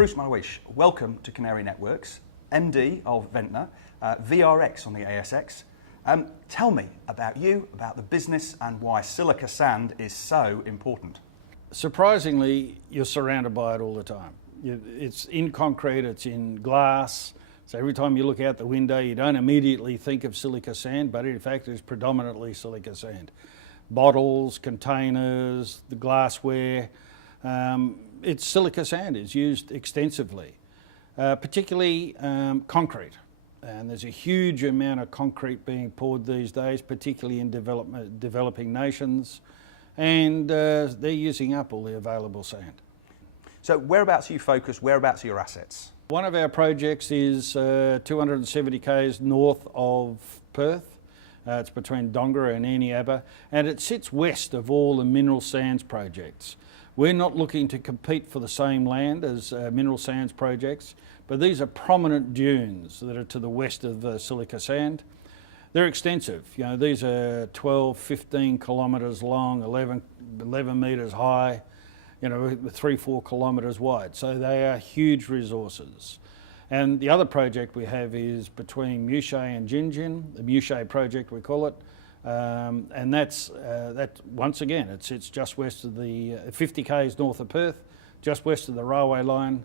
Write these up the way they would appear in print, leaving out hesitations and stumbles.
Bruce Maluish, welcome to Canary Networks, MD of Ventnor, VRX on the ASX. Tell me about you, about the business and why silica sand is so important. Surprisingly, you're surrounded by it all the time. It's in concrete, it's in glass, so every time you look out the window you don't immediately think of silica sand, but in fact it's predominantly silica sand. Bottles, containers, the glassware, it's silica sand is used extensively, particularly concrete. And there's a huge amount of concrete being poured these days, particularly in developing nations, and they're using up all the available sand. So whereabouts are you focused, whereabouts are your assets? One of our projects is 270 k's north of Perth. It's between Dongara and Eneabba, and it sits west of all the mineral sands projects. We're not looking to compete for the same land as mineral sands projects, but these are prominent dunes that are to the west of silica sand. They're extensive. You know, these are 12, 15 kilometres long, 11 metres high, you know, 3-4 kilometres wide. So they are huge resources. And the other project we have is between Maluish and Gingin, the Maluish project we call it. And that's once again, it sits just west of the 50 k's north of Perth, just west of the railway line,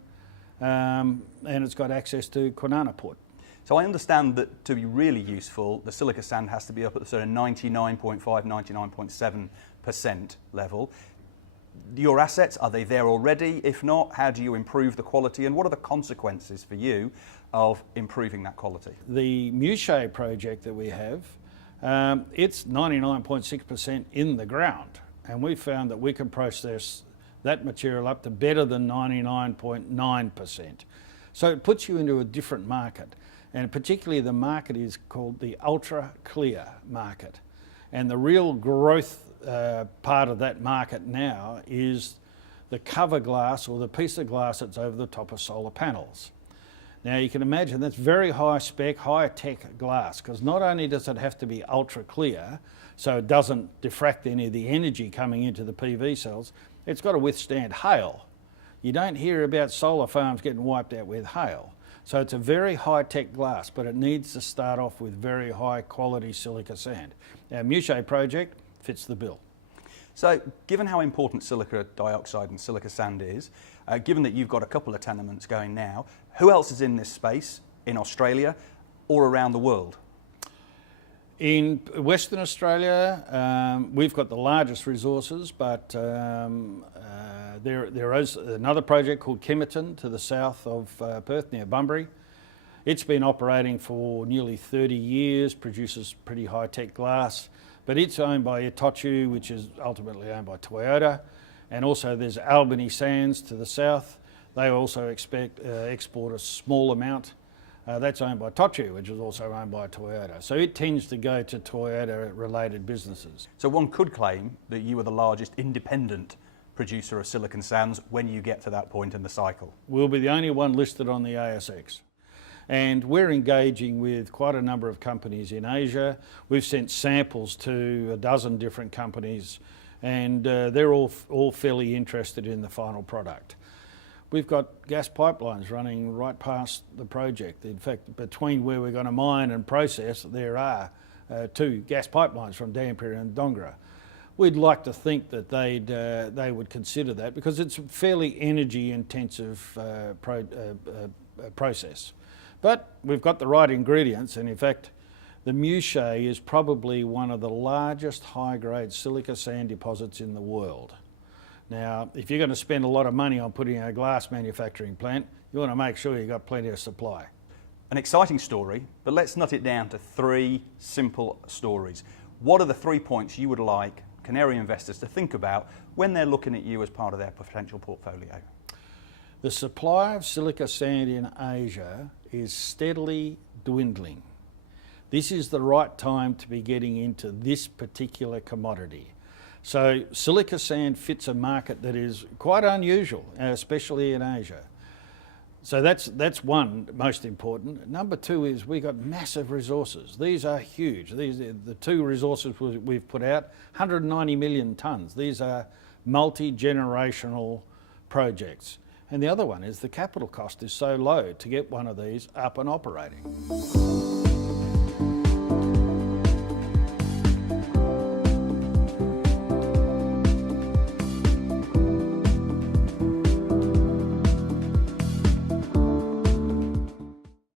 and it's got access to Kwinana Port. So I understand that to be really useful, the silica sand has to be up at the sort of 99.5, 99.7% level. Your assets, are they there already? If not, how do you improve the quality, and what are the consequences for you of improving that quality? The Maluish project that we have, it's 99.6% in the ground, and we found that we can process that material up to better than 99.9%. So it puts you into a different market, and particularly the market is called the ultra clear market. And the real growth part of that market now is the cover glass, or the piece of glass that's over the top of solar panels. Now you can imagine that's very high spec, high tech glass, because not only does it have to be ultra clear, so it doesn't diffract any of the energy coming into the PV cells, it's got to withstand hail. You don't hear about solar farms getting wiped out with hail. So it's a very high tech glass, but it needs to start off with very high quality silica sand. Our Maluish project fits the bill. So given how important silica dioxide and silica sand is, given that you've got a couple of tenements going now, who else is in this space in Australia or around the world? In Western Australia, we've got the largest resources, but there is another project called Kemerton to the south of Perth near Bunbury. It's been operating for nearly 30 years, produces pretty high-tech glass, but it's owned by Itochu, which is ultimately owned by Toyota, and also there's Albany Sands to the south. They also export a small amount. That's owned by Itochu, which is also owned by Toyota. So it tends to go to Toyota-related businesses. So one could claim that you are the largest independent producer of silicon sands when you get to that point in the cycle. We'll be the only one listed on the ASX. And we're engaging with quite a number of companies in Asia. We've sent samples to a dozen different companies, and they're all fairly interested in the final product. We've got gas pipelines running right past the project. In fact, between where we're going to mine and process, there are 2 gas pipelines from Dampier and Dongara. We'd like to think that they would consider that, because it's a fairly energy intensive process. But we've got the right ingredients, and in fact the Maluish is probably one of the largest high-grade silica sand deposits in the world. Now, if you're going to spend a lot of money on putting a glass manufacturing plant, you want to make sure you've got plenty of supply. An exciting story, but let's nut it down to 3 simple stories. What are the 3 points you would like Canary investors to think about when they're looking at you as part of their potential portfolio? The supply of silica sand in Asia is steadily dwindling. This is the right time to be getting into this particular commodity. So silica sand fits a market that is quite unusual, especially in Asia. So that's one, most important. Number 2 is we got massive resources. These are huge. These are the 2 resources we've put out, 190 million tonnes. These are multi-generational projects. And the other one is the capital cost is so low to get one of these up and operating.